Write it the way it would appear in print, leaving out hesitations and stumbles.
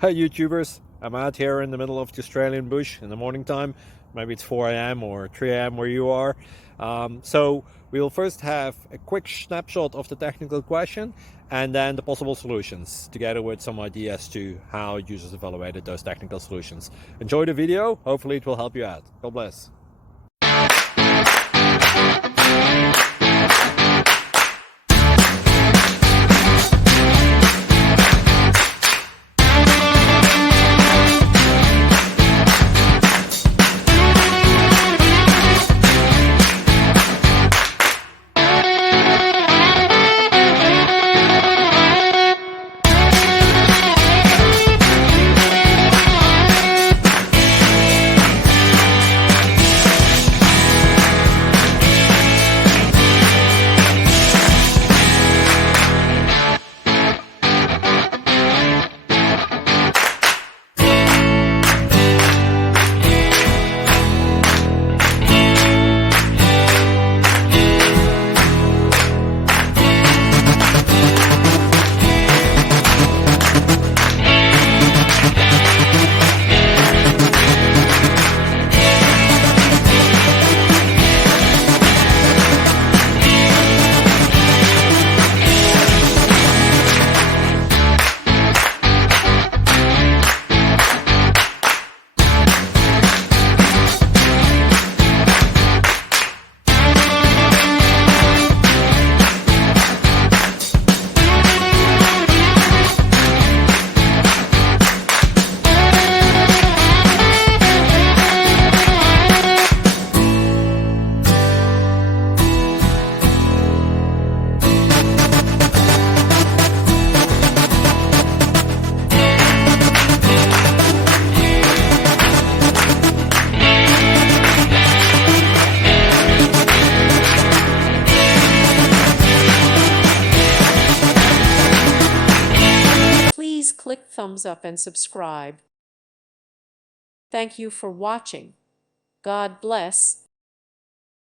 Hey YouTubers, I'm out here in the middle of the Australian bush in the morning time. Maybe it's 4 a.m. or 3 a.m. where you are. So we'll first have a quick snapshot of the technical question and then the possible solutions, together with some ideas to how users evaluated those technical solutions. Enjoy the video, hopefully it will help you out. God bless. Please click thumbs up and subscribe. Thank you for watching. God bless.